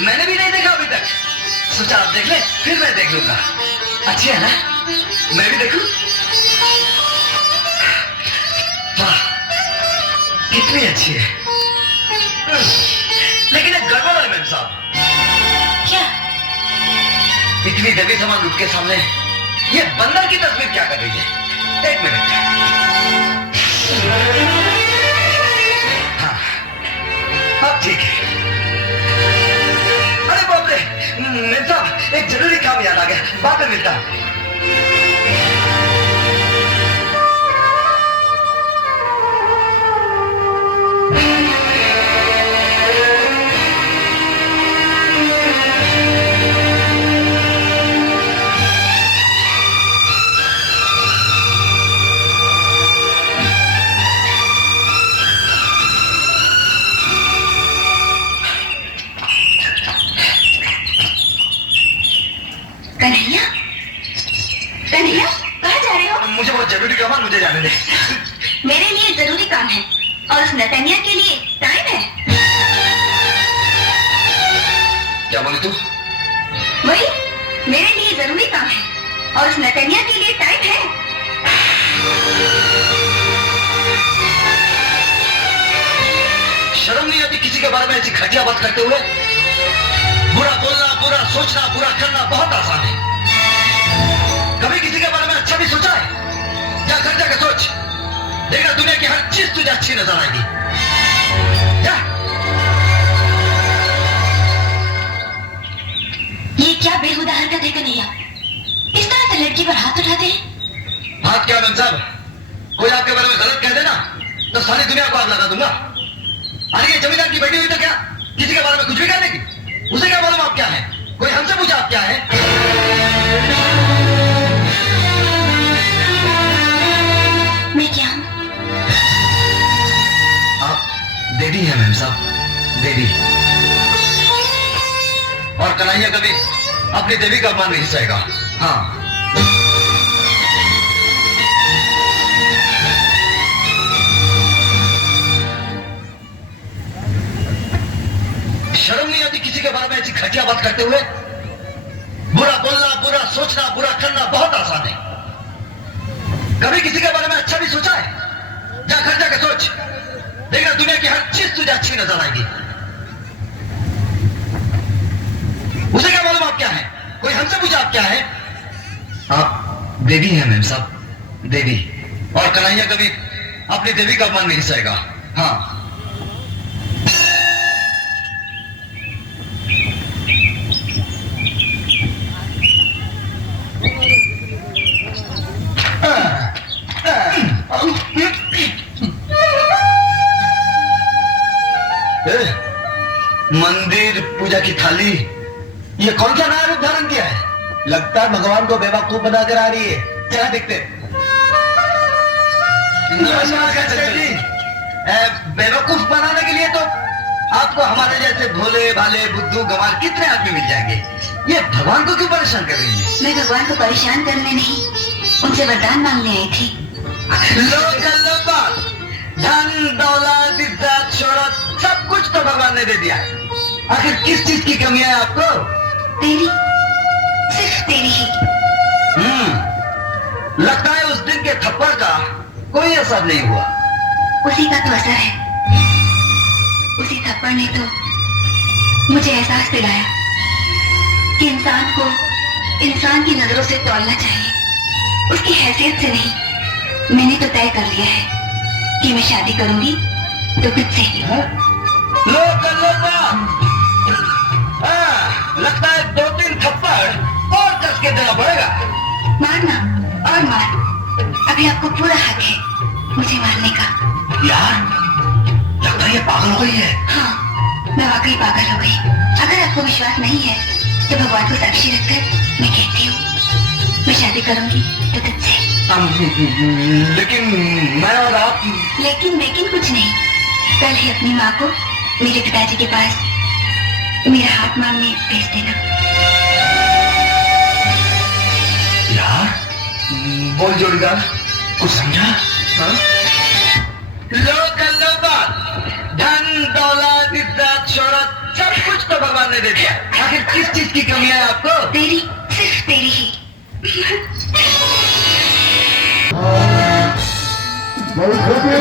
मैंने भी नहीं देखा अभी तक। सोचा आप देख ले, फिर मैं देख लूंगा। अच्छी है ना? मैं भी देखूं? वाह, कितनी अच्छी है। लेकिन एक गड़बड़ है मैम साहब। क्या? इतनी देवी समान रूप के सामने ये बंदर की तस्वीर क्या कर रही है? एक मिनट। हाँ, अब ठीक है। अरे बाप रे, मैम साहब एक जरूरी काम याद आ गया, बाद में मिलता हूं। कन्हैया, कन्हैया, कहाँ जा रहे हो? मुझे बहुत जरूरी काम है, मुझे जाने दे। मेरे लिए जरूरी काम है और उस नतनिया के लिए टाइम है। क्या बोली तू? वही, मेरे लिए जरूरी काम है और उस नतनिया के लिए टाइम है। शर्म नहीं आती किसी के बारे में ऐसी घटिया बात करते हुए? बुरा बोलना, बुरा सोचना, बुरा करना बहुत आसान है। कभी किसी के बारे में अच्छा भी सोचा है? जा घर जाकर सोच, देखना दुनिया की हर चीज तुझे अच्छी नजर आएगी। जा। ये क्या बेहुदा हरकत है कन्हैया? इस तरह से लड़की पर हाथ उठाते हैं? हाथ क्या मैम साहब, कोई आपके बारे में गलत कह देना तो सारी दुनिया को आग लगा दूंगा। अरे ये जमींदार की बेटी हुई तो क्या किसी के बारे में कुछ भी कह देगी? उसे क्या मालूम आप क्या है? कोई हमसे पूछा आप क्या है? मैं क्या हूँ? आप देवी हैं मैम साहब, देवी। और कन्हैया कभी अपनी देवी का अपमान नहीं सहेगा। हाँ, शर्म नहीं आती किसी के बारे में ऐसी घटिया बात करते हुए? बुरा बोलना, बुरा सोचना, बुरा करना बहुत आसान है। कभी किसी के बारे में अच्छा भी सोचा है? जा घर जाकर सोच, देखना दुनिया की हर चीज तुझे अच्छी नजर आएगी। उसे क्या मालूम आप क्या है? कोई हमसे पूछा आप क्या है? आप देवी हैं मैम साहब, देवी। और कन्हैया कभी अपनी देवी का अपमान नहीं सहेगा। हाँ, मंदिर, पूजा की थाली, ये कौन सा नया रूप धारण किया है? लगता है भगवान को बेवकूफ बनाकर आ रही है। चला देखते। नमस्कार जी। बेवकूफ बनाने के लिए तो आपको हमारे जैसे भोले भाले बुद्धू गंवार कितने आदमी मिल जाएंगे। ये भगवान को क्यों परेशान कर रही है? मैं भगवान को परेशान करने नहीं, उनसे वरदान मांगने आई थी। धन दौलत इज्जत शोहरत सब कुछ तो भगवान ने दे दिया है। आखिर किस चीज की कमी है आपको? तेरी, सिर्फ तेरी ही। लगता है उस दिन के थप्पड़ का कोई असर नहीं हुआ। उसी का तो असर है। उसी थप्पड़ ने तो मुझे एहसास दिलाया कि इंसान को इंसान की नजरों से तौलना चाहिए, उसकी हैसियत से नहीं। मैंने तो तय कर लिया है कि मैं शादी करूंगी तो तुझसे। लगता है 2-3 थप्पड़ और कस के देना पड़ेगा। मारना और मार, अभी आपको पूरा हक है मुझे मारने का। यार, लगता है ये पागल हो गई है। हाँ, मैं वाकई पागल हो गई। अगर आपको विश्वास नहीं है तो भगवान को साक्षी रखकर मैं कहती हूँ मैं शादी करूंगी तो तुझसे। लेकिन मैं और आप। लेकिन कुछ नहीं। कल ही अपनी माँ को मेरे पिताजी के पास मेरा हाथ मांगने भेज देना। यार, बोल जोड़ीदार, कुछ समझा? हाँ? लो कर लो बात, धन दौलत इज्जत शोहरत सब सब कुछ तो भगवान ने दे दिया, आखिर किस चीज की कमी है आपको? तेरी, सिर्फ तेरी ही। बहुत